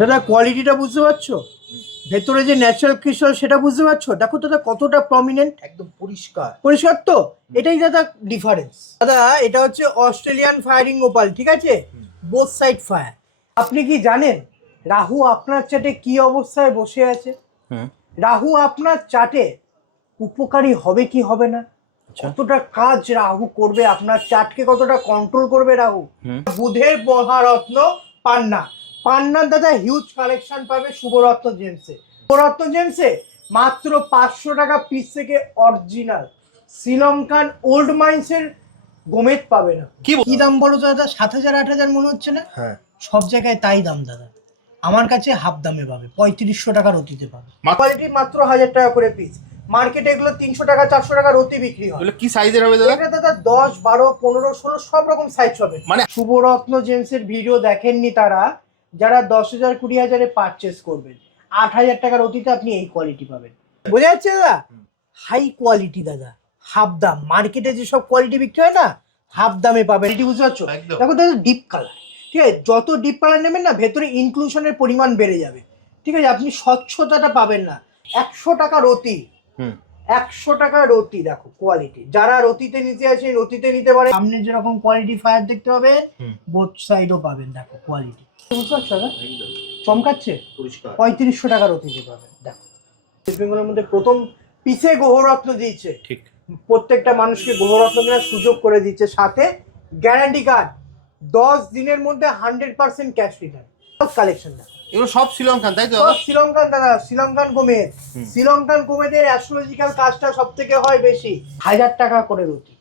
দাদা কোয়ালিটিটা বুঝতে পারছো? ভেতরে যে ন্যাচারাল ক্রিস্টাল সেটা বুঝতে পারছো? দেখো দাদা কতটা প্রমিনেন্ট, একদম পরিষ্কার। পরিষ্কার তো? এটাই দাদা ডিফারেন্স। দাদা এটা হচ্ছে অস্ট্রেলিয়ান ফায়ারিং ওপাল, ঠিক আছে? Both side fire. আপনি কি জানেন রাহু আপনার চাটে কি অবস্থায় বসে আছে? রাহু আপনার চাটে উপকারী হবে কি হবে না, কতটা কাজ রাহু করবে, আপনার চাটকে কতটা কন্ট্রোল করবে রাহু। বুধের মহারত্ন পান্না, পান্নার দাদা হিউজ কালেকশন পাবে শুভরত্ন জেমসে। শুভরত্ন জেমসে মাত্র 500 টাকা পিস থেকে অরিজিনাল শ্রীলঙ্কান ওল্ড মাইন্সের গোমেদ পাবে না। কি দাম বলো তো দাদা? 7,000 8,000 মনে হচ্ছে না? হ্যাঁ, সব জায়গায় তাই দাম দাদা। আমার কাছে হাফ দামে পাবে, 3500 টাকার অতিতে পাবে। কোয়ালিটি মাত্র 1000 টাকা করে পিস। মার্কেটে এগুলো 300 টাকা 400 টাকার অতি বিক্রি হয়। এগুলো কি সাইজের হবে দাদা? এটা দাদা 10 12 15 16 সব রকম সাইজ হবে। মানে শুভরত্ন জেমসের ভিডিও দেখেননি তারা, যারা 10,000 20,000 পারচেস করবেন, 8,000 টাকার অতিতে আপনি এই কোয়ালিটি পাবেন। বোঝা যাচ্ছে দাদা? হাই কোয়ালিটি দাদা, হাফ দাম। মার্কেটে যেসব কোয়ালিটি বিক্রি হয় না, হাফ দামে পাবেন। এটি বুঝতে পারছো? একদম। দেখো দাদা ডিপ কালার, ঠিক আছে? যত ডিপ কালার নেবেন না, ভেতরে ইনক্লুশনের পরিমাণ বেড়ে যাবে, ঠিক আছে? আপনি স্বচ্ছতাটা পাবেন না। 100 টাকা রতি, 100 টাকা রতি। দেখো কোয়ালিটি, যারা রতিতে নিতে আছে রতিতে নিতে পারে। সামনে যেরকম কোয়ালিটি ফায়ার দেখতে পাবেন, বোথ সাইডও পাবেন। দেখো কোয়ালিটি, বুঝতে পারছো দাদা? চমকাচ্ছে। 3500 টাকা রতিতে পাবেন। দেখো ওয়েস্ট বেঙ্গলের মধ্যে প্রথম পিসে গ্রহরত্ন দিচ্ছে, ঠিক। প্রত্যেকটা মানুষকে গ্রহরত্ন কেনার সুযোগ করে দিচ্ছে, সাথে গ্যারান্টি কার্ড। 10 দিনের মধ্যে 100% ক্যাশ রিটার্ন। কালেকশন দেখো, এগুলো সব শ্রীলঙ্কান, তাই তো? সব শ্রীলঙ্কান দাদা, শ্রীলঙ্কান গোমেদ। শ্রীলঙ্কান গোমেদের অ্যাস্ট্রোলজিক্যাল কাজটা সব থেকে হয় বেশি। 1000 টাকা করে রতি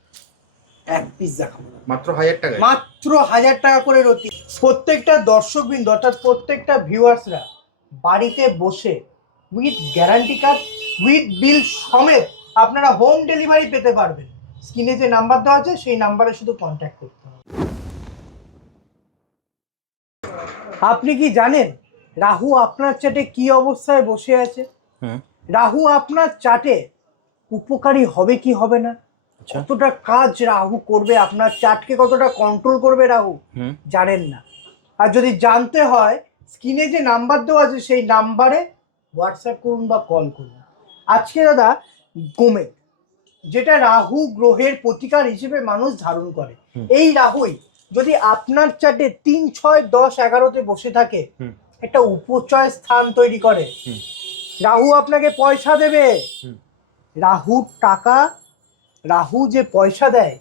এক পিস। দেখাবো মাত্র 1000 টাকা, মাত্র 1000 টাকা করে রতি। প্রত্যেকটা দর্শকবৃন্দ অর্থাৎ প্রত্যেকটা ভিউয়ার্সরা বাড়িতে বসে উইথ গ্যারান্টি কার্ড উইথ বিল সমেত আপনারা হোম ডেলিভারি পেতে পারবেন। স্ক্রিনে যে নাম্বার দেওয়া আছে সেই নাম্বারে শুধু কন্ট্যাক্ট করতে হবে। আপনি কি জানেন রাহু আপনার চাটে কি অবস্থায় বসে আছে? রাহু আপনার চাটে উপকারী হবে কি হবে না, কতটা কাজ রাহু করবে, আপনার চাটকে কতটা কন্ট্রোল করবে রাহু, জানেন না? আর যদি জানতে হয় স্ক্রিনে যে নাম্বার দেওয়া আছে সেই নাম্বারে হোয়াটসঅ্যাপ করুন বা কল করুন। আজকে দাদা গোমেদ, যেটা রাহু গ্রহের প্রতিকার হিসেবে মানুষ ধারণ করে, এই রাহুই যদি আপনার চাটে 3 6 10 11তে বসে থাকে, একটা উপচয় স্থান তৈরি করে। রাহু আপনাকে পয়সা দেবে। রাহুর টাকা, রাহু যে পয়সা দেয়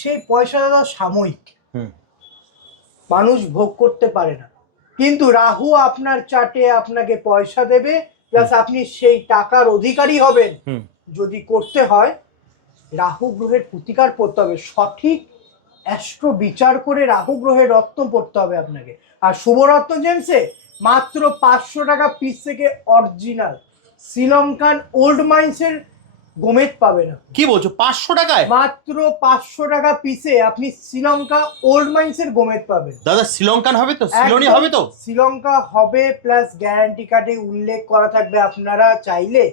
সেই পয়সা দাদা সাময়িক, মানুষ ভোগ করতে পারে না। কিন্তু রাহু আপনার চাটে আপনাকে পয়সা দেবে, প্লাস আপনি সেই টাকার অধিকারী হবেন। যদি করতে হয় রাহু গ্রহের প্রতিকার করতে হবে, সঠিক অ্যাস্ট্রো বিচার করে রাহু গ্রহের রত্ন পড়তে হবে আপনাকে। আর শুভরত্ন জেমসে মাত্র 500 টাকা পিস থেকে অরিজিনাল শ্রীলঙ্কান ওল্ড মাইন্সের গোমেদ পাবে না। কি বলছো? 500 টাকায়? মাত্র 500 টাকা পিসে আপনি শ্রীলঙ্কা ওল্ড মাইন্সের গোমেদ পাবেন। দাদা শ্রীলঙ্কান হবে তো? সিলোনি হবে তো? শ্রীলঙ্কা হবে, প্লাস গ্যারান্টি কার্ডে উল্লেখ করা থাকবে আপনারা চাইলে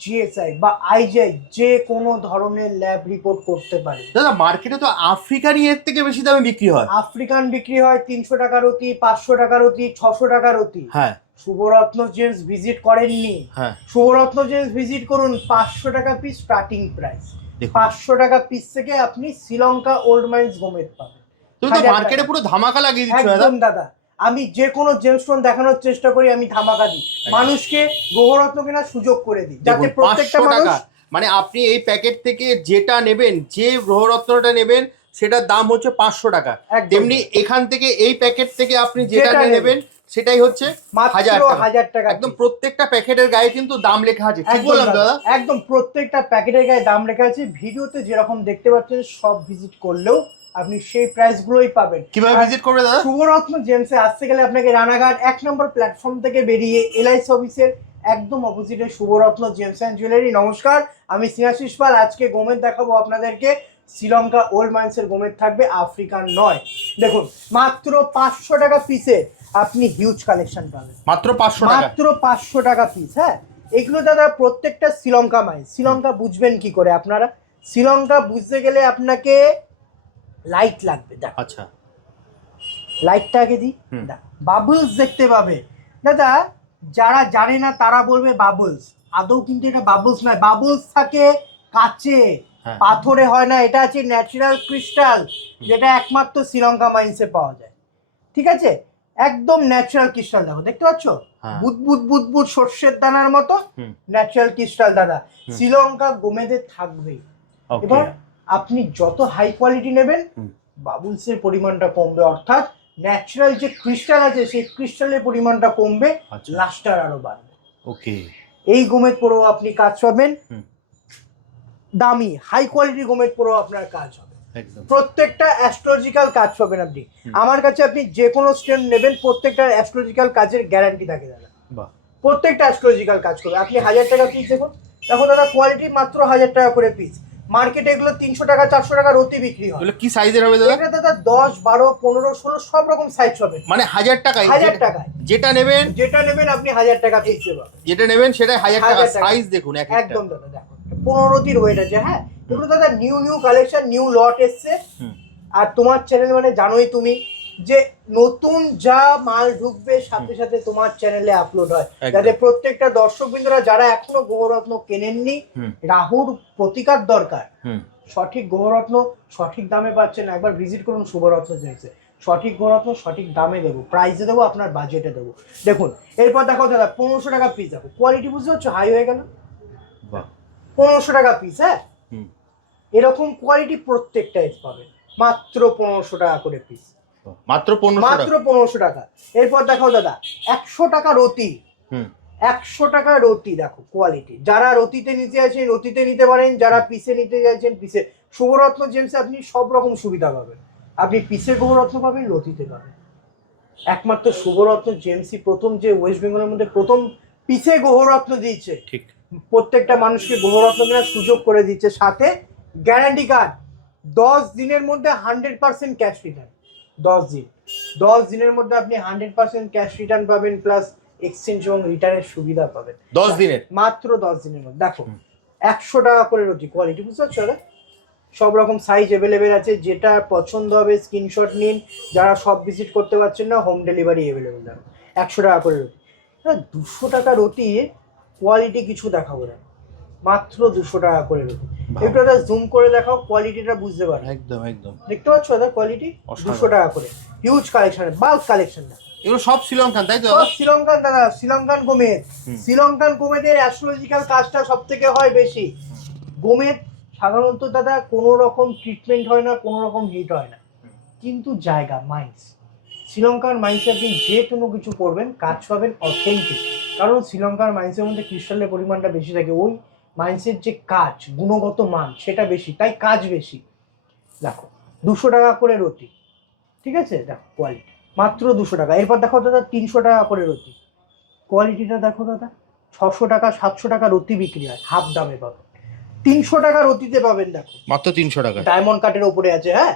জিএসআই বা আইজিআই যে কোনো ধরনের ল্যাব রিপোর্ট করতে পারে। দাদা মার্কেটে তো আফ্রিকানই এর থেকে বেশি দামে বিক্রি হয়। আফ্রিকান বিক্রি হয় 300 টাকার অতি, 500 টাকার অতি, 600 টাকার অতি। হ্যাঁ। শুভরত্ন জেমস ভিজিট করেননি? হ্যাঁ। শুভরত্ন জেমস ভিজিট করুন। 500 টাকা পিস স্টার্টিং প্রাইস। 500 টাকা পিস থেকে আপনি শ্রীলঙ্কা ওল্ড মাইন্স গোমেদ পাবেন। তুমি তো মার্কেটে পুরো ধামাকা লাগিয়ে দিচ্ছ দাদা। একদম দাদা, আমি যে কোনো জেমস্টোন দেখানোর চেষ্টা করি, আমি ধামাকা দিই, মানুষকে গ্রহরত্ন কেনার সুযোগ করে দিই, যাতে প্রত্যেকটা মানুষ। মানে আপনি এই প্যাকেট থেকে যেটা নেবেন, যে গ্রহরত্নটা নেবেন সেটার দাম হচ্ছে 500 টাকা। তেমনি এখান থেকে এই প্যাকেট থেকে আপনি যেটা নেবেন সেটাই হচ্ছে 1000 টাকা। একদম প্রত্যেকটা প্যাকেটের গায়ে কিন্তু দাম লেখা আছে, ঠিক বললাম দাদা? একদম প্রত্যেকটা প্যাকেটের গায়ে দাম লেখা আছে। ভিডিওতে যেরকম দেখতে পাচ্ছেন সব ভিজিট করলেও আপনি সেই প্রাইস গুলোই পাবেন। কিভাবে ভিজিট করবে দাদা? শুভরত্ন জেমসে আসতে গেলে আপনাকে রানাঘাট 1 নম্বর প্ল্যাটফর্ম থেকে বেরিয়ে এলআইসি অফিসের একদম অপোজিটে শুভরত্ন জেমস অ্যান্ড জুয়েলারি। নমস্কার, আমি স্নেহাশিস পাল। আজকে গোমেদ দেখাবো আপনাদেরকে। শ্রীলঙ্কা ওল্ড মাইন্সের গোমেদ থাকবে, আফ্রিকান নয়। দেখুন মাত্র 500 টাকা পিসে আপনি হিউজ কালেকশন পাবেন। মাত্র 500 টাকা? মাত্র 500 টাকা পিস। হ্যাঁ, এগুলো দাদা প্রত্যেকটা শ্রীলঙ্কা মাইন্স। শ্রীলঙ্কা বুঝবেন কি করে আপনারা? শ্রীলঙ্কা বুঝতে গেলে আপনাকে লাইট লাগবে। দেখ, আচ্ছা, লাইটটা আগে দিই। বাবলস দেখতে পাবে, দাদা যারা জানে না তারা বলবে বাবলস, আদৌ কিন্তু এটা বাবলস নয়। বাবলস থাকে কাচে, পাথরে হয় না। এটা আছে ন্যাচারাল ক্রিস্টাল, যেটা একমাত্র শ্রীলঙ্কা মাইন্সে পাওয়া যায়। ঠিক আছে, একদম ন্যাচারাল ক্রিস্টাল। দেখো, দেখতে পাচ্ছ বুদবুদ বুদবুদ সর্ষের দানার মতো ন্যাচারাল ক্রিস্টাল দাদা। শ্রীলঙ্কা গোমেদের থাকবেই। এবার আপনি যত হাই কোয়ালিটি নেবেন বাবলসের পরিমাণটা কমবে, অর্থাৎ ন্যাচারাল যে ক্রিস্টাল আছে সেই ক্রিস্টালের পরিমাণটা কমবে, লাস্টার আরো বাড়বে। ওকে, এই গোমেদ পরেও আপনি কাজ পাবেন, দামি হাই কোয়ালিটি গোমেদ পরেও আপনার কাজ হবে। প্রত্যেকটা অ্যাস্ট্রোলজিক্যাল কাজ পাবেন আপনি আমার কাছে। আপনি যে কোনো স্টেন নেবেন, প্রত্যেকটার অ্যাস্ট্রোলজিক্যাল কাজের গ্যারান্টি থাকে দাদা। প্রত্যেকটা অ্যাস্ট্রোলজিক্যাল কাজ করবে। আপনি 1000 টাকা পিস দেখুন, দেখো দাদা কোয়ালিটি মাত্র 1000 টাকা করে পিস। মার্কেটে এগুলো 300 টাকা 400 টাকা রতি বিক্রি হয়। কি সাইজের হবে দাদা? এটা দাদা 10 12 15 16 সব রকম সাইজ হবে। মানে 1000 টাকায়? 1000 টাকায় যেটা নেবেন আপনি 1000 টাকা পিস পাবেন। যেটা নেবেন সেটাই 1000 টাকা। সাইজ দেখুন একদম দাদা, দেখো 15 রতির ওয়েট আছে। হ্যাঁ, এগুলো দাদা নিউ কালেকশন, নিউ লট এসছে। আর তোমার চ্যানেল মানে জানোই তুমি যে নতুন যা মাল ঢুকবে সাথে সাথে তোমার চ্যানেলে আপলোড হয়, যাতে প্রত্যেকটা দর্শকবৃন্দরা যারা এখনো গ্রহরত্ন কেনেননি, রাহুর প্রতিকার দরকার, সঠিক গ্রহরত্ন সঠিক দামে পাচ্ছেন, একবার ভিজিট করুন শুভরত্ন জেমসে। সঠিক গ্রহরত্ন সঠিক দামে দেবো, প্রাইসে দেবো, আপনার বাজেটে দেবো। দেখুন এরপর দেখো দাদা 1500 টাকা পিস। দেখো কোয়ালিটি বুঝতে পারছো, হাই হয়ে গেল। 1500 টাকা পিস। হ্যাঁ, এরকম কোয়ালিটি প্রত্যেকটা পাবে মাত্র 1500 টাকা করে পিস। মাত্র 1500 টাকা। এরপর দেখো দাদা 100 টাকা রতি। 100 টাকা রতি। দেখো কোয়ালিটি, যারা রতিতে নিতে চাইছেন রতিতে নিতে পারেন, যারা পিসে নিতে চাইছেন পিসে। শুভরত্ন জেমসে আপনি সব রকম সুবিধা পাবেন। আপনি পিসে গ্রহরত্ন পাবেন, রতিতে পাবেন। একমাত্র শুভরত্ন জেমসি প্রথম, যে ওয়েস্ট বেঙ্গলের মধ্যে প্রথম পিসে গ্রহরত্ন দিয়েছে। ঠিক, প্রত্যেকটা মানুষকে গ্রহরত্ন কেনার সুযোগ করে দিচ্ছে, সাথে গ্যারান্টি কার্ড। 10 দিনের মধ্যে 100% ক্যাশ রিটার্ন। 10 দিনের মধ্যে আপনি 100% ক্যাশ রিটার্ন পাবেন, প্লাস এক্সচেঞ্জ এবং রিটার্নের সুবিধা পাবেন 10 দিনের, মাত্র 10 দিনের মধ্যে। দেখো 100 টাকা করে রতি। কোয়ালিটি বুঝতে পারছো? সব রকম সাইজ অ্যাভেলেবেল আছে, যেটা পছন্দ হবে স্ক্রিনশট নিন। যারা সব ভিজিট করতে পারছেন না, হোম ডেলিভারি অ্যাভেলেবেল। দেখো 100 টাকা করে রতি। 200 টাকা রতি কোয়ালিটি কিছু দেখাবো না, মাত্র 200 টাকা করে রতি। একটু দাদা জুম করে দেখাও, কোয়ালিটিটা বুঝতে পারো। একদম একদম দেখতে পাচ্ছ দাদা কোয়ালিটি? 200 টাকা করে হিউজ কালেকশন, বাল্ক কালেকশন। না এগুলো সব শ্রীলঙ্কান, তাই তো? সব শ্রীলঙ্কান দাদা, শ্রীলঙ্কান গোমেদ। শ্রীলঙ্কান গোমেদের অ্যাস্ট্রোলজিক্যাল কাজটা সব থেকে হয় বেশি। গোমেদ সাধারণত দাদা কোনো রকম ট্রিটমেন্ট হয় না, কোনো রকম হিট হয় না, কিন্তু জায়গা মাইন্স, শ্রীলঙ্কার মাইন্সে আপনি যে কোনো কিছু করবেন কাজ পাবেন অথেন্টিক। কারণ শ্রীলঙ্কার মাইন্সের মধ্যে ক্রিস্টালের পরিমাণটা বেশি থাকে, ওই মাইন্সের যে কাজ গুণগত মান সেটা বেশি, তাই কাজ বেশি। দেখো 200 টাকা করে রতি। ঠিক আছে, দেখো কোয়ালিটি মাত্র 200 টাকা। এরপর দেখো দাদা 300 টাকা করে রতি। কোয়ালিটিটা দেখো দাদা, 600 টাকা 700 টাকা রতি বিক্রি হয়, হাফ দামে পাবেন। 300 টাকা রতিতে পাবেন। দেখো মাত্র 300 টাকা, ডায়মন্ড কাটের উপরে আছে। হ্যাঁ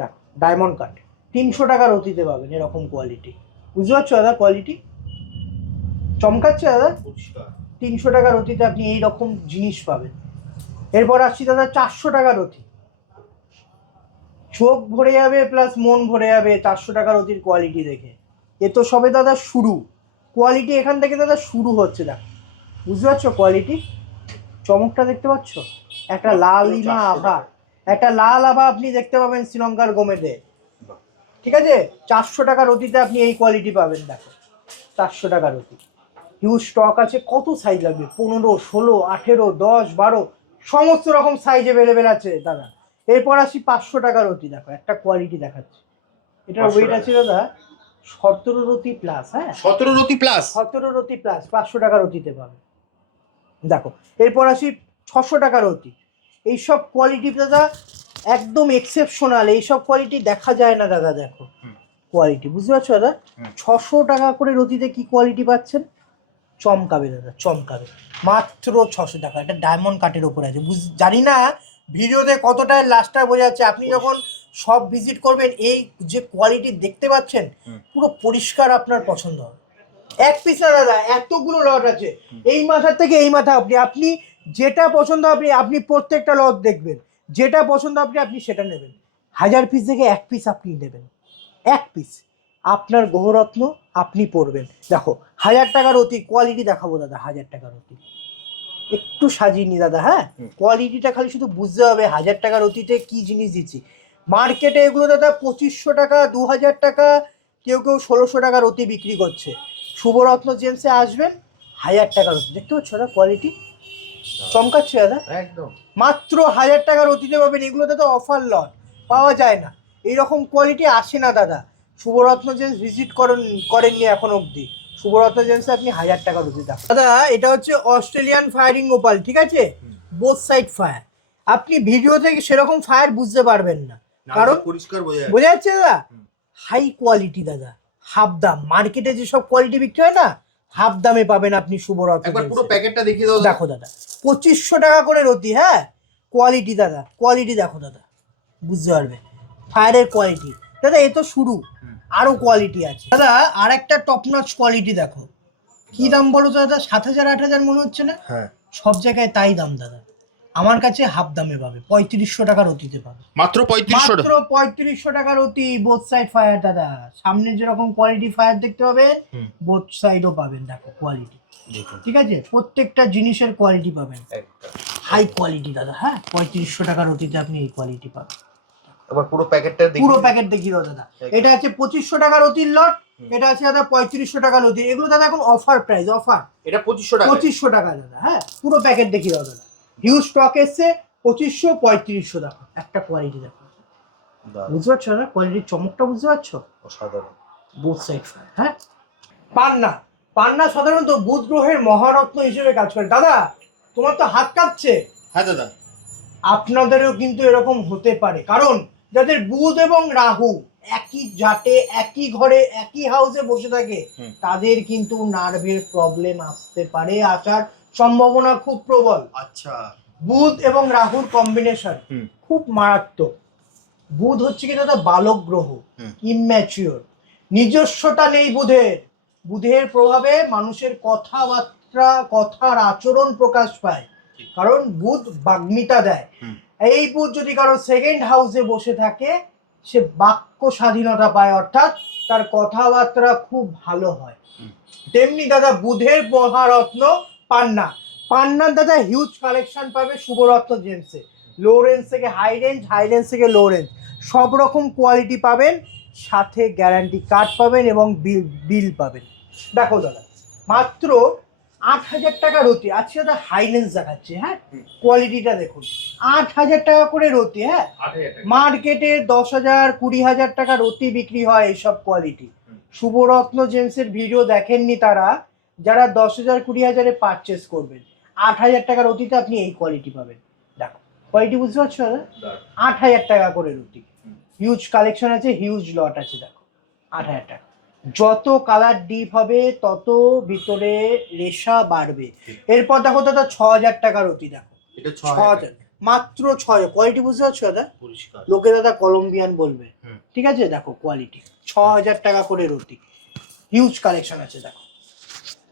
দেখো ডায়মন্ড কাট 300 টাকা রতিতে পাবেন, এরকম কোয়ালিটি। বুঝতে পারছো দাদা? কোয়ালিটি চমকাচ্ছে দাদা। 300 টাকা রতিতে আপনি এইরকম জিনিস পাবেন। এরপর আসছি দাদা 400 টাকা রতি। চোখ ভরে যাবে প্লাস মন ভরে যাবে 400 টাকা রতির কোয়ালিটি দেখে। এ তো সবে দাদা শুরু, কোয়ালিটি এখান থেকে দাদা শুরু হচ্ছে। দেখো বুঝতে পারছো কোয়ালিটি, চমকটা দেখতে পাচ্ছ? একটা লালিমা আভা, একটা লাল আভা আপনি দেখতে পাবেন শ্রীলঙ্কার গোমেদে। ঠিক আছে, 400 টাকা রতিতে আপনি এই কোয়ালিটি পাবেন। দেখো 400 টাকা রতি, হিউজ স্টক আছে। কত সাইজ লাগবে? 15, 16, 18, 10, 12 সমস্ত রকম সাইজ অ্যাভেলেবেল আছে দাদা। এরপর আসি 500 টাকা রতি। দেখো একটা কোয়ালিটি দেখাচ্ছি, এটার ওয়েট আছে দাদা 17 রতি প্লাস। হ্যাঁ 17 রতি প্লাস, 17 রতি প্লাস 500 টাকা রতিতে পাবে। দেখো এরপর আসি 600 টাকা রতি। এইসব কোয়ালিটি দাদা একদম এক্সেপশনাল, এইসব কোয়ালিটি দেখা যায় না দাদা। দেখো কোয়ালিটি বুঝতে পারছো দাদা? 600 টাকা করে রতিতে কি কোয়ালিটি পাচ্ছেন, চমকাবে দাদা, চমকাবে। মাত্র 600 টাকা। এটা ডায়মন্ড কাটের ওপরে আছে। জানি না ভিডিওতে কতটা লাস্টটা বোঝা যাচ্ছে। আপনি যখন সব ভিজিট করবেন, এই যে কোয়ালিটি দেখতে পাচ্ছেন পুরো পরিষ্কার আপনার পছন্দ হবে। এক পিস না দাদা, এতগুলো লট আছে, এই মাথার থেকে এই মাথা আপনি যেটা পছন্দ আপনি প্রত্যেকটা লট দেখবেন, যেটা পছন্দ আপনি সেটা নেবেন। 1000 পিস থেকে এক পিস আপনি নেবেন, এক পিস। আপনার গ্রহরত্ন আপনি পরবেন। দেখো 1000 টাকার অতি কোয়ালিটি দেখাবো দাদা, 1000 টাকার অতি একটু সাজিয়ে নি দাদা। হ্যাঁ, কোয়ালিটিটা খালি শুধু বুঝতে হবে 1000 টাকার অতিতে কি জিনিস দিচ্ছি। মার্কেটে এগুলো দাদা 2500 টাকা, 2000 টাকা, কেউ কেউ 1600 টাকার অতি বিক্রি করছে। শুভরত্ন জেমসে আসবেন, 1000 টাকার অতি। দেখতে পাচ্ছ দাদা কোয়ালিটি চমকাচ্ছে দাদা, একদম মাত্র 1000 টাকার অতিতে পাবেন। এগুলো দাদা অফার লট, পাওয়া যায় না, এইরকম কোয়ালিটি আসে না দাদা। শুভরত্ন জেন্স ভিজিট করেননি এখন অবধি, শুভরত্ন জেন্সে আপনি 1000 টাকার অতি দাদা। দাদা এটা হচ্ছে অস্ট্রেলিয়ান ফায়ারিং ওপাল, ঠিক আছে, বোথ সাইড ফায়ার। আপনি ভিডিও থেকে সেরকম ফায়ার বুঝতে পারবেন না, কারণ পরিষ্কার বোঝা যাচ্ছে দাদা। হাই কোয়ালিটি দাদা, হাফ দাম। মার্কেটে যেসব কোয়ালিটি বিক্রি হয় না, হাফ দামে পাবেন আপনি শুভরত্ন। একবার পুরো প্যাকেটটা দেখিয়ে দাও। দেখো দাদা 2500 টাকা করে রতি। হ্যাঁ, কোয়ালিটি দাদা, কোয়ালিটি দেখো দাদা, বুঝতে পারবে ফায়ারের কোয়ালিটি দাদা। এ তো শুরু, আরো কোয়ালিটি আছে দাদা। আর একটা টপ নচ কোয়ালিটি দেখো, কি দাম বলো তো দাদা? 7000 8000 মনে হচ্ছে না? হ্যাঁ, সব জায়গায় তাই দাম দাদা। আমার কাছে হাফ দামে পাবে, 3500 টাকার অতিতে পাবে, মাত্র 3500 মাত্র 3500 টাকার অতি। বোথ সাইড ফায়ার দাদা, সামনে যেরকম কোয়ালিটি ফায়ার দেখতে পাবেন, বোথ সাইডও পাবেন। দেখো কোয়ালিটি, ঠিক আছে, প্রত্যেকটা জিনিসের কোয়ালিটি পাবেন, হাই কোয়ালিটি দাদা। হ্যাঁ, 3500 টাকার অতিতে আপনি এই কোয়ালিটি পাবেন। এবার পুরো প্যাকেটটা দেখি, পুরো প্যাকেট দেখিয়ে দাও দাদা। এটা আছে 2500 টাকার অতির লট, এটা আছে দাদা 3500 টাকার অতি। এগুলো দাদা এখন অফার প্রাইস, অফার। এটা 2500 টাকা, 2500 টাকা দাদা। হ্যাঁ, পুরো প্যাকেট দেখিয়ে দাও দাদা। হিউজ স্টক এসছে, 2500 3500 দেখো, একটা কোয়ালিটি দেখো, বুঝতে পারছো না কোয়ালিটির চমকটা? বুঝতে পারছো? অসাধারণ। Both side fire. হ্যাঁ, পান্না, পান্না সাধারণত বুধ গ্রহের মহারত্ন হিসেবে কাজ করে। দাদা তোমার তো হাত কাঁপছে। হ্যাঁ দাদা, আপনাদেরও কিন্তু এরকম হতে পারে, কারণ যাদের বুধ এবং রাহু একই জাটে, একই ঘরে, একই হাউসে বসে থাকে, তাদের কিন্তু নার্ভের প্রবলেম আসতে পারে, আসার সম্ভাবনা খুব প্রবল। আচ্ছা, বুধ এবং রাহুর কম্বিনেশন খুব মারাত্মক। বুধ হচ্ছে কি দাদা বালক গ্রহ, ইম্যাচিওর, নিজস্বতা নেই বুধের। বুধের প্রভাবে মানুষের কথাবার্তা, কথার আচরণ প্রকাশ পায়, কারণ বুধ বাগ্মিতা দেয়। এই বুধ যদি কারো সেকেন্ড হাউসে বসে থাকে, সে বাক্য স্বাধীনতা পায়, অর্থাৎ তার কথাবার্তা খুব ভালো হয়। তেমনি দাদা বুধের মহারত্ন পান্না, পান্নার দাদা হিউজ কালেকশন পাবে শুভরত্ন জেমসে। লো রেঞ্জ থেকে হাই রেঞ্জ, হাই রেঞ্জ থেকে লো রেঞ্জ, সব রকম কোয়ালিটি পাবেন, সাথে গ্যারান্টি কার্ড পাবেন এবং বিল পাবেন। দেখো দাদা মাত্র 8000 টাকা রতি। আচ্ছা দাদা হাই রেঞ্জ দেখাচ্ছে। হ্যাঁ, কোয়ালিটিটা দেখুন, 8000 টাকা করে রতি। হ্যাঁ, মার্কেটে 10,000 20,000 টাকা রতি বিক্রি হয় এইসব কোয়ালিটি। শুভরত্ন জেমসের ভিডিও দেখেননি তারা, যারা 10,000 20,000-এ পারচেস করবেন, 8000 টাকার অতিতে আপনি এই কোয়ালিটি পাবেন। দেখো কোয়ালিটি বুঝতে পারছো দাদা? 8000 টাকা করে রুটি, হিউজ কালেকশন আছে, হিউজ লট আছে। দেখো 8000 টাকা। যত কালার ডিপ হবে তত ভিতরে রেশা বাড়বে। এরপর দেখো দাদা 6000 টাকার অতি। দেখো 6000, মাত্র 6000। কোয়ালিটি বুঝতে পারছো দাদা? লোকে দাদা কলম্বিয়ান বলবে, ঠিক আছে। দেখো কোয়ালিটি 6000 টাকা করে রুটি, হিউজ কালেকশন আছে। দেখো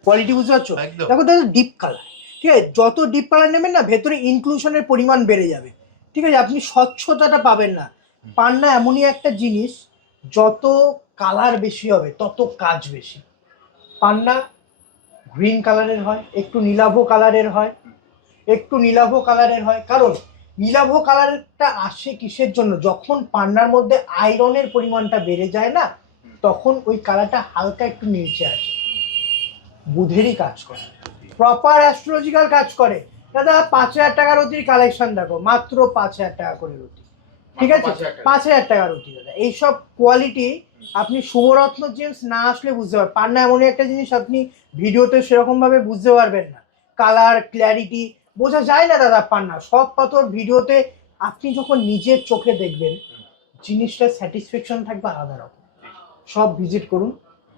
কোয়ালিটি বুঝতে পারছো? দেখো দাদা ডিপ কালার, ঠিক আছে, যত ডিপ কালার নেবেন না, ভেতরে ইনক্লুশনের পরিমাণ বেড়ে যাবে, ঠিক আছে, আপনি স্বচ্ছতাটা পাবেন না। পান্না এমনই একটা জিনিস, যত কালার বেশি হবে তত কাজ বেশি। পান্না গ্রিন কালারের হয়, একটু নীলাভ কালারের হয়, একটু নীলাভ কালারের হয়, কারণ নীলাভ কালারটা আসে কিসের জন্য? যখন পান্নার মধ্যে আয়রনের পরিমাণটা বেড়ে যায় না, তখন ওই কালারটা হালকা একটু নিচে আসে। বুধেরই কাজ করে, প্রপার অ্যাস্ট্রোলজিক্যাল কাজ করে। দাদা 5000 টাকার অতির কালেকশন দেখো, মাত্র 5000 টাকা করে অতি, ঠিক আছে, 5000 টাকার অতি দাদা। এইসব কোয়ালিটি আপনি শুভরত্ন জেমস না আসলে বুঝতে পারবেন। পান্না এমনই একটা জিনিস, আপনি ভিডিওতে সেরকম ভাবে বুঝতে পারবেন না, কালার ক্ল্যারিটি বোঝা যায় না দাদা। পান্না সব পাথর ভিডিওতে, আপনি যখন নিজের চোখে দেখবেন জিনিসটা স্যাটিসফ্যাকশন থাকবে আলাদা রকম। সব ভিজিট করুন,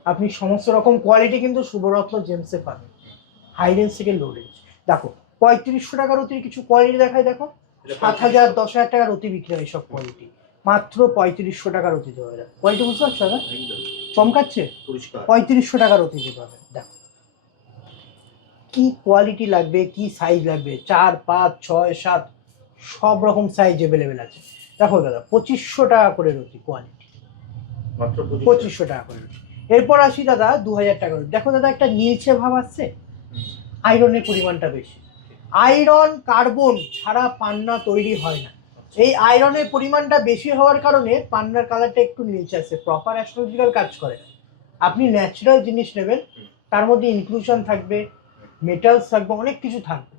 আপনি সমস্ত রকম কোয়ালিটি কিন্তু শুভরত্ন জেমসে পাবেন, হাই রেঞ্জ থেকে লো রেঞ্জ। দেখো 3500 টাকার অতির কিছু কোয়ালিটি দেখায়। দেখো 7000 10,000 টাকার অতি বিক্রি হয় সব কোয়ালিটি, মাত্র 3500 টাকার অতি দেওয়া যায়। কোয়ালিটি বুঝতে পারছো দাদা? চমকাচ্ছে, 3500 টাকার অতি দিতে পারবেন। দেখো কি কোয়ালিটি লাগবে, কি সাইজ লাগবে, 4 5 6 7 সব রকম সাইজ অ্যাভেলেবেল আছে। দেখো দাদা 2500 টাকা করে অতি কোয়ালিটি, মাত্র 2500 টাকা করে। এরপর আসি দাদা 2000 টাকা করে। দেখো দাদা একটা নীলচে ভাব আসছে, আয়রনের পরিমাণটা বেশি। আয়রন কার্বন ছাড়া পান্না তৈরি হয় না। এই আয়রনের পরিমাণটা বেশি হওয়ার কারণে পান্নার কালারটা একটু নীলচে আসছে, প্রপার অ্যাস্ট্রোলজিক্যাল কাজ করে। আপনি ন্যাচারাল জিনিস নেবেন, তার মধ্যে ইনক্লুশন থাকবে, মেটালস থাকবে, অনেক কিছু থাকবে,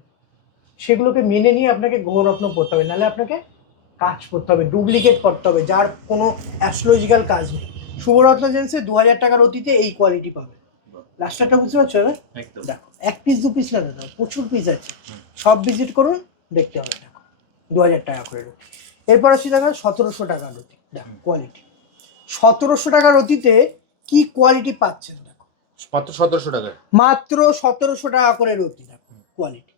সেগুলোকে মেনে নিয়ে আপনাকে গ্রহরত্ন পড়তে হবে, নাহলে আপনাকে কাজ করতে হবে, ডুপ্লিকেট করতে হবে, যার কোনো অ্যাস্ট্রোলজিক্যাল কাজ নেই। শুভরত্ন জেন্সে 2000 টাকার অতীতে এই কোয়ালিটি পাবে। লাস্টারটা বুঝতে পারছো না? একদম। দেখো 1 পিস 2 পিস না দাদা, প্রচুর পিস আছে, সব ভিজিট করুন, দেখতে হবে। দেখো 2000 টাকা করে রতি। এরপর আসি দেখা 1700 টাকার রতি। দেখো কোয়ালিটি 1700 টাকার অতীতে কি কোয়ালিটি পাচ্ছেন দেখো, মাত্র 1700 টাকা, মাত্র 1700 টাকা করে রতি। দেখো কোয়ালিটি,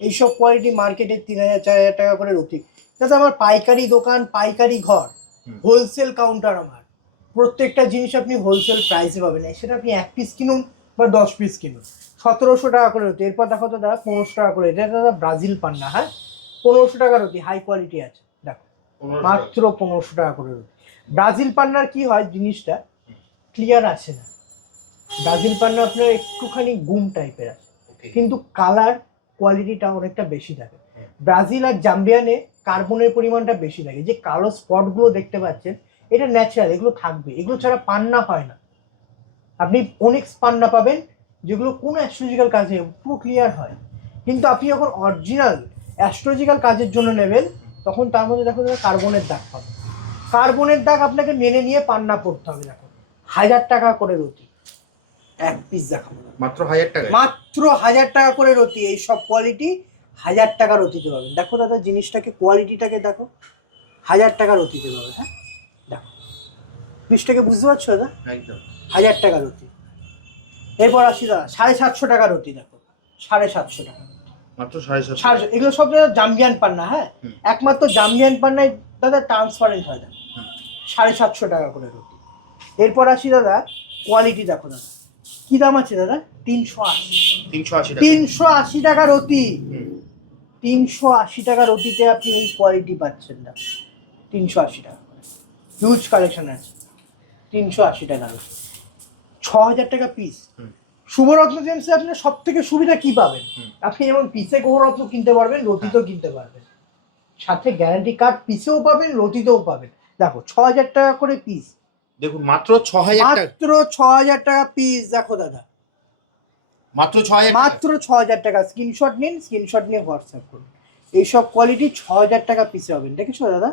এইসব কোয়ালিটি মার্কেটে 3000 4000 টাকা করে রতি। দাদা আমার পাইকারি দোকান, পাইকারি ঘর, হোলসেল কাউন্টার আমার, প্রত্যেকটা জিনিস আপনি হোলসেল প্রাইসে পাবেন, সেটা আপনি 1 পিস কিনুন বা 10 পিস কিনুন। 1700 টাকা করে হতো। এরপর দেখো দাদা 1500 টাকা করে, এটা দাদা ব্রাজিল পান্না, হ্যাঁ 1500 টাকার হতি, হাই কোয়ালিটি আছে। দেখো মাত্র 1500 টাকা করে হতি। ব্রাজিল পান্নার কি হয়, জিনিসটা ক্লিয়ার আসে না। ব্রাজিল পান্না আপনার একটুখানি গুম টাইপের আছে, কিন্তু কালার কোয়ালিটিটা অনেকটা বেশি থাকে। ব্রাজিল আর জাম্বিয়ানে কার্বনের পরিমাণটা বেশি থাকে। যে কালো স্পটগুলো দেখতে পাচ্ছেন, এটা ন্যাচারাল, এগুলো থাকবে, এগুলো ছাড়া পান্না হয় না। আপনি অনেক পান্না পাবেন যেগুলো কোনো অ্যাস্ট্রোলজিক্যাল কাজে পুরো ক্লিয়ার হয়, কিন্তু আপনি যখন অরিজিনাল অ্যাস্ট্রোলজিক্যাল কাজের জন্য নেবেন, তখন তার মধ্যে দেখো কার্বনের দাগ পাবেন। কার্বনের দাগ আপনাকে মেনে নিয়ে পান্না পড়তে হবে। দেখো 1000 টাকা করে রতি, 1 পিস দেখাবো মাত্র 1000 টাকা, মাত্র 1000 টাকা করে রতি। এই সব কোয়ালিটি 1000 টাকার রতিতে পাবেন। দেখো দাদা জিনিসটাকে, কোয়ালিটিটাকে দেখো, 1000 টাকার রতিতে পাবে। হ্যাঁ দেখো জিনিসটাকে বুঝতে পারছো দাদা, একদম 1000 টাকার রতি। এরপর আসি দাদা 750 টাকার রতি। দেখো 750 টাকা, মাত্র 750। এগুলো সব দাদা জাম্বিয়ান পান্না, হ্যাঁ একমাত্র জাম্বিয়ান পান্নায় দাদা ট্রান্সপারেন্ট হয়। দাদা 750 টাকা করে রতি। এরপর আসি দাদা কোয়ালিটি দেখো দাদা, কি দাম আছে দাদা, 380 টাকা রতি। 380 টাকার অতীতে আপনি এই কোয়ালিটি পাচ্ছেন না। 380 টাকা হিউজ কালেকশন আছে। 380 টাকার 6000 টাকা পিস। শুভরত্ন জেমসে আপনার সব থেকে সুবিধা কি পাবেন, আপনি যেমন পিসে গ্রহরত্ন কিনতে পারবেন, রতিতেও কিনতে পারবেন, সাথে গ্যারান্টি কার্ড পিসেও পাবেন, রতিতেও পাবেন। দেখো 6000 টাকা করে পিস। দেখুন মাত্র 6000 টাকা, মাত্র 6000 টাকা পিস। দেখো দাদা মাত্র 6000, মাত্র 6000 টাকা। স্ক্রিনশট নিন, স্ক্রিনশট নিয়ে হোয়াটসঅ্যাপ করুন। এইসব কোয়ালিটি 6000 টাকা পিসে হবেন। দেখেছো দাদা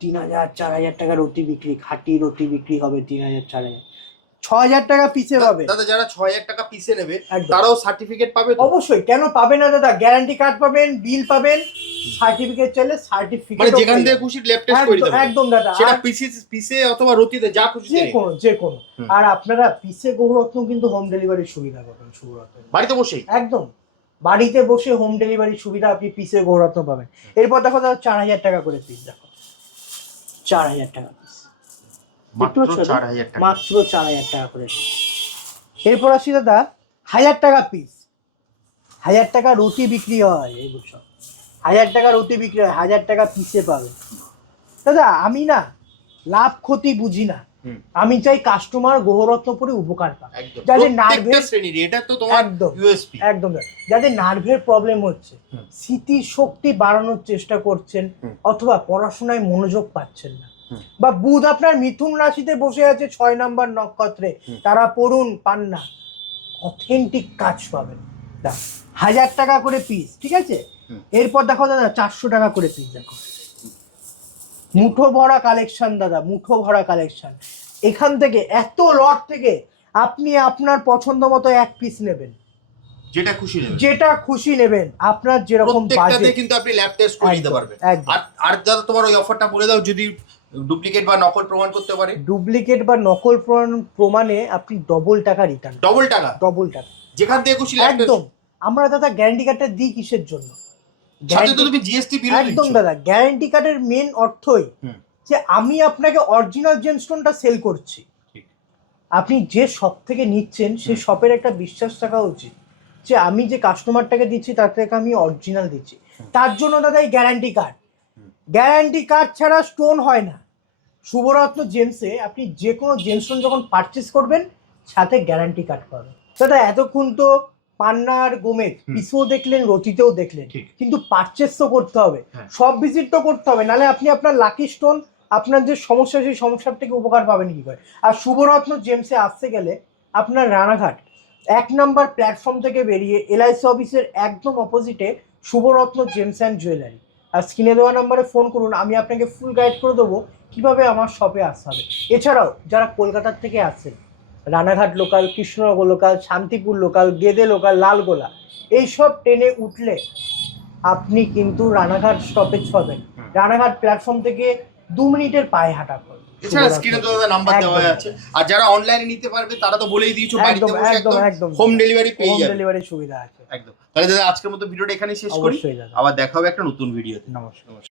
3000 4000 টাকার রতি বিক্রি, খাঁটি রতি বিক্রি হবে 3000 4000, 6000 টাকা পিসে পাবে। দাদা যারা 6000 টাকা পিসে নেবে একদম। তারাও সার্টিফিকেট পাবে তো? অবশ্যই, কেন পাবে না দাদা, গ্যারান্টি কার্ড পাবেন, বিল পাবেন, সার্টিফিকেট চাইলে সার্টিফিকেট, মানে যেখান থেকে খুশি ল্যাব টেস্ট করে দিতে, একদম দাদা, সেটা পিসে অথবা রতিতে যা খুশি যে কোনো। আর আপনারা পিসে গ্রহরত্ন কিন্তু হোম ডেলিভারির সুবিধা পাবেন। শুভরত্ন বাড়িতে বসেই, একদম বাড়িতে বসে হোম ডেলিভারির সুবিধা আপনি পিসে গ্রহরত্ন পাবেন। এরপর দেখো দাদা 4000 টাকা করে পিস। দেখো 4000 টাকা পিস, মাত্র 4000 টাকা, মাত্র 4000 টাকা করে। এরপর আসি দাদা 1000 টাকা পিস। 1000 টাকা রুটি বিক্রি হয়, এগুলো সব 1000 টাকা রুটি বিক্রি হয়, 1000 টাকা পিসে পাবে। দাদা আমি না লাভ ক্ষতি বুঝি না, আমি চাই কাস্টমার গ্রহরত্ন পরে উপকার পায়। যাদের নার্ভের শ্রেণীর, এটা তো তোমার ইউএসপি, একদম যাদের নার্ভের প্রবলেম হচ্ছে, স্মৃতি শক্তি বাড়ানোর চেষ্টা করছেন, অথবা পড়াশোনায় মনোযোগ পাচ্ছেন না, বা বুধ আপনার মিথুন রাশিতে বসে আছে 6 নম্বর নক্ষত্রে, তারা পড়ুন পান না, অথেন্টিক কাজ পাবেন। 1000 টাকা করে পিস, ঠিক আছে। এরপর দেখো দাদা 400 টাকা করে পিস। দেখো মুঠো ভরা কালেকশন দাদা, মুঠো ভরা কালেকশন। এখান থেকে এত লট থেকে আপনি আপনার পছন্দ মতো 1 পিস নেবেন, যেটা খুশি নেবেন, আপনার যেরকম বাজেট, কিন্তু আপনি ল্যাব টেস্ট করে নিতে পারবেন। আর দাদা তোমার ওই অফারটা বলে দাও, যদি ডুপ্লিকেট বা নকল প্রমাণ করতে পারে। ডুপ্লিকেট বা নকল প্রমাণে আপনি ডবল টাকা রিটার্ন, ডবল টাকা যেখান থেকে খুশি ল্যাব টেস্ট। একদম। আমরা দাদা গ্যারান্টি কার্ডটা দিই কিসের জন্য, সাথে তো তুমি জিএসটি বিল দিচ্ছ। একদম দাদা, গ্যারান্টি কার্ডের মেন অর্থই যে আমি আপনাকে অরিজিনাল জেমস্টোনটা সেল করছি। আপনি যে শপ থেকে নিচ্ছেন সেই শপের একটা বিশ্বাস থাকা উচিত যে আমি যে কাস্টমারটাকে দিচ্ছি তার থেকে আমি অরিজিনাল দিচ্ছি। তার জন্য দাদা এই গ্যারান্টি কার্ড ছাড়া স্টোন হয় না। শুভরত্ন জেমসে আপনি যে কোনো জেমস্টোন যখন পারচেস করবেন সাথে গ্যারান্টি কার্ড পাবেন। দাদা এতক্ষণ তো পান্না আর গোমেদ পিসও দেখলেন, রতিতেও দেখলেন, কিন্তু পারচেস তো করতে হবে, সব ভিজিট তো করতে হবে, নাহলে আপনি আপনার লাকি স্টোন আপনার যে সমস্যা সেই সমস্যার থেকে উপকার পাবেন কি করে। আর শুভরত্ন জেমসে আসতে গেলে আপনার রানাঘাট 1 নম্বর প্ল্যাটফর্ম থেকে বেরিয়ে এলআইসি অফিসের একদম অপোজিটে শুভরত্ন জেমস অ্যান্ড জুয়েলারি। আর স্ক্রিনে দেওয়া নাম্বারে ফোন করুন, আমি আপনাকে ফুল গাইড করে দেবো কিভাবে আমার শপে আসতে হবে। এছাড়াও যারা কলকাতার থেকে আসছেন, Ranaghat local, Krishnanagar local, Shantipur local, Gede local, Lalgola, এইসব ট্রেনে উঠলে আপনি কিন্তু রানাঘাট স্টপেজ পাবেন। রানাঘাট প্ল্যাটফর্ম থেকে 2 মিনিটের পায়ে হাঁটা পড়ে। এছাড়া স্ক্রিনে তো দাদা নাম্বার দেওয়া আছে, আর যারা অনলাইনে নিতে পারবে তারা তো বলেই দিয়েছো বাড়িতে বসে একদম হোম ডেলিভারি পেয়ে যাবে। হোম ডেলিভারির সুবিধা আছে একদম। তাহলে দাদা আজকের মতো ভিডিওটা এখানেই শেষ করি, অবশ্যই দাদা। আবার দেখা হবে একটা নতুন ভিডিওতে। নমস্কার।